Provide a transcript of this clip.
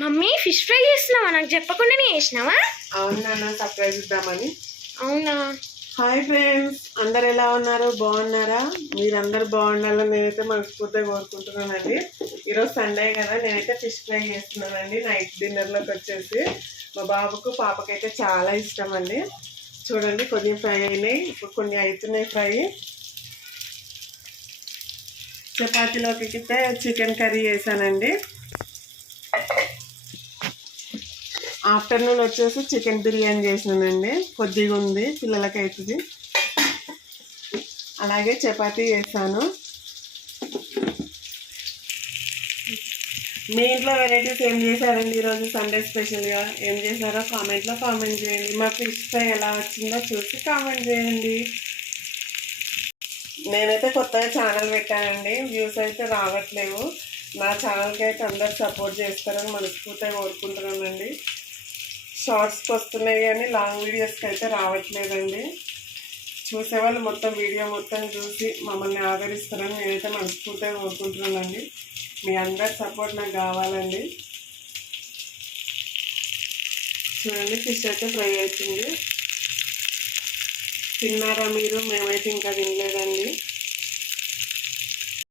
Mummy fish fry చేస్తున్నావా? నాకు చెప్పకుండానే చేసినావా? అవును నాన్న, సర్ప్రైజ్ ఇద్దామని. అవునా? హాయ్ ఫ్రెండ్స్, అందరు ఎలా ఉన్నారు? బాగున్నారా? మీరందరు బాగుండాలని నేనైతే మనస్ఫూర్తిగా కోరుకుంటున్నానండి. ఈరోజు సండే కదా, నేనైతే ఫిష్ ఫ్రై చేస్తున్నానండి. నైట్ డిన్నర్లోకి వచ్చేసి మా బాబుకు పాపకైతే చాలా ఇష్టం అండి. చూడండి, కొన్ని ఫ్రై అయినాయి, ఇప్పుడు కొన్ని అవుతున్నాయి ఫ్రై. చపాతీలోకి అయితే చికెన్ కర్రీ చేశానండి. ఆఫ్టర్నూన్ వచ్చేసి చికెన్ బిర్యానీ చేసినానండి. కొద్దిగా ఉంది, పిల్లలకి అవుతుంది. అలాగే చపాతీ చేశాను. మీ ఇంట్లో వెరైటీస్ ఏం చేశారండి ఈరోజు సండే స్పెషల్గా? ఏం చేశారో కామెంట్లో కామెంట్ చేయండి. మా ఫిష్ ఫ్రై ఎలా వచ్చిందో చూసి కామెంట్ చేయండి. నేనైతే కొత్తగా ఛానల్ పెట్టానండి, వ్యూస్ అయితే రావట్లేవు. నా ఛానల్కి అయితే అందరు సపోర్ట్ చేస్తారని మనస్ఫూర్తిగా కోరుకుంటున్నానండి. షార్ట్స్కి వస్తున్నాయి కానీ లాంగ్ వీడియోస్కి అయితే రావట్లేదండి. చూసేవాళ్ళు మొత్తం వీడియో మొత్తం చూసి మమ్మల్ని ఆదరిస్తారని నేనైతే మనస్ఫూర్తిగా కోరుకుంటున్నానండి. మీ అందరి సపోర్ట్ నాకు కావాలండి. చూడండి, ఫిష్ అయితే ఫ్రై అవుతుంది. తిన్నారా మీరు? మేమైతే ఇంకా తినలేదండి.